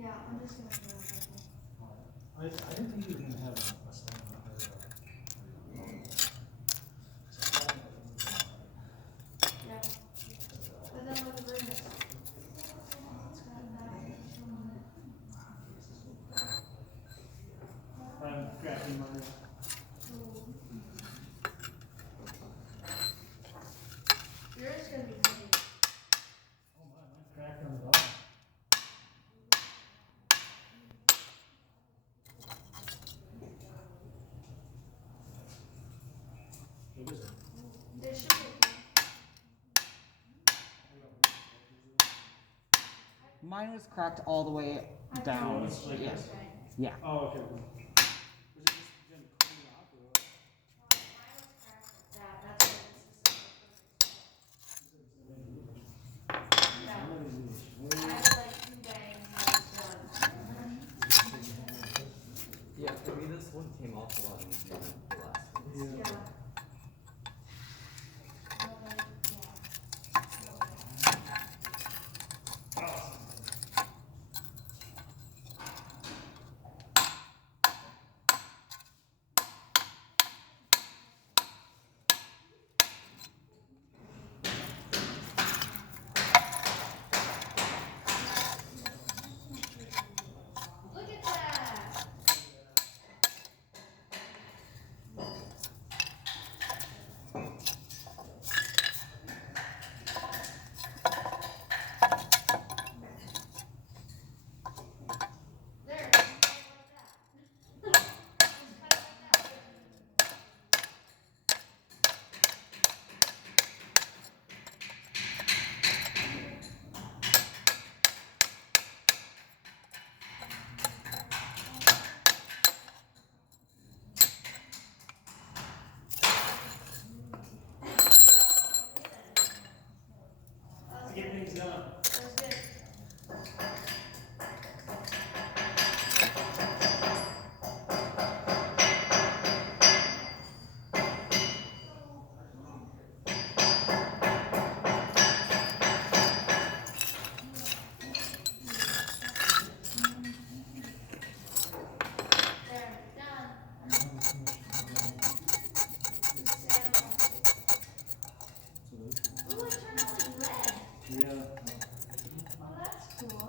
Yeah, I'm just gonna do it. I didn't think you were gonna have a slam on her. Yeah. But then look at Brutus. It's got that. I'm cracking mine. Yours is gonna be heavy. Oh my, mine's cracked on the bottom. What is it? There should be. Mine was cracked all the way down. It's like Yeah. this? Yeah. Oh, okay. Cool. Was it just them clean off or what? Mine was cracked like that. That's why this is so perfect. Yeah. I had like 2 bangs and it's done. Yeah, for me this one came off a lot easier than the last one. Yeah. Look at that! There, just cut it like that. Just cut it like that. Let's get things done. That was good. There, done. Ooh, it turned out like red. Yeah. Oh, that's cool.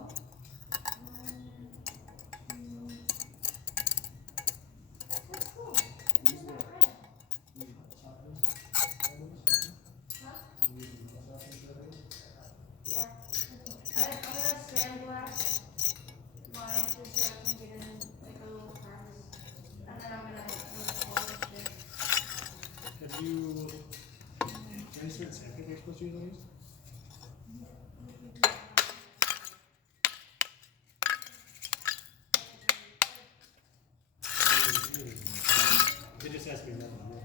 That's cool. It turned out red. Huh? Yeah. I'm gonna sandblast mine just so I can get in like a little crevice. And then I'm gonna polish it. Have you any certain sandpaper you're supposed to use on these? It just has to be red one, yeah.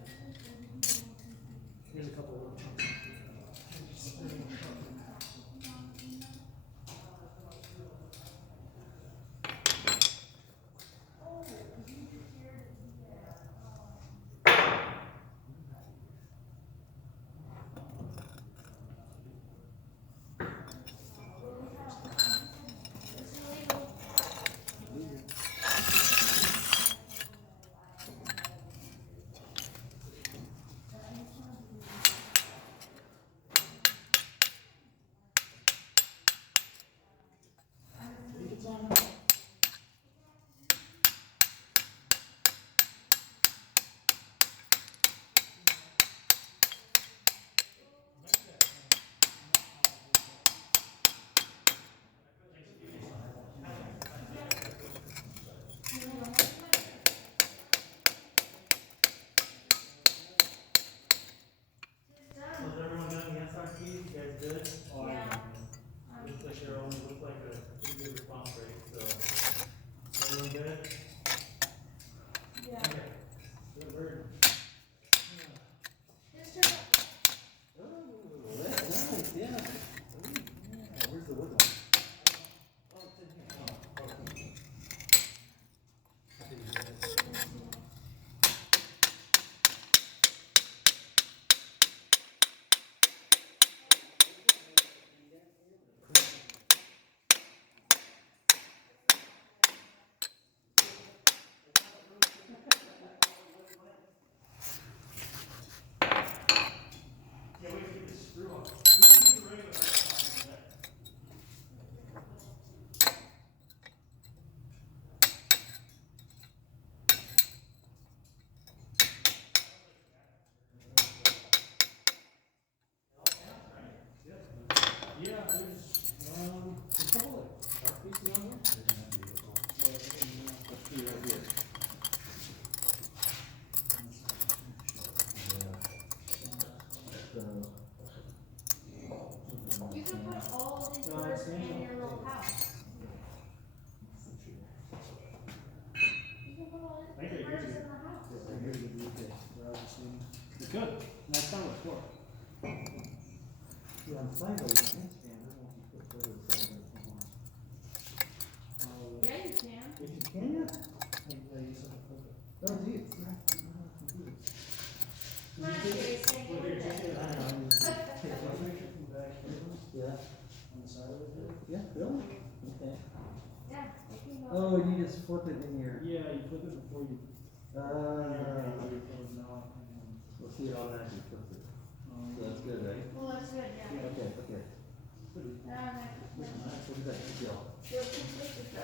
Here's a couple of little chunks. This is illegal. It's So done. is everyone done the SRT? You guys good? Oh, Yeah. looks like you're only look like a pretty good response rate, so. Everyone good? Yeah. Okay. Good bird. This turned out. Nice, yeah. Where's the wood one? Oh, it's in here. good. That's not what it's for. Yeah, on the side though, you can't stand it once you put further side of it. Yeah, you can. If you can, oh geez. Come on, Jason, get with it. I know, I just take one. Yeah, On the side of it there? yeah, really? Okay. Yeah, if you go. Oh, and you just flip it in your, Yeah, you flip it before you. we'll see it automatically flips it. So that's good, right? Well, that's good, yeah. Okay, okay. Now I'm like, What is that, good deal? you'll keep this to go.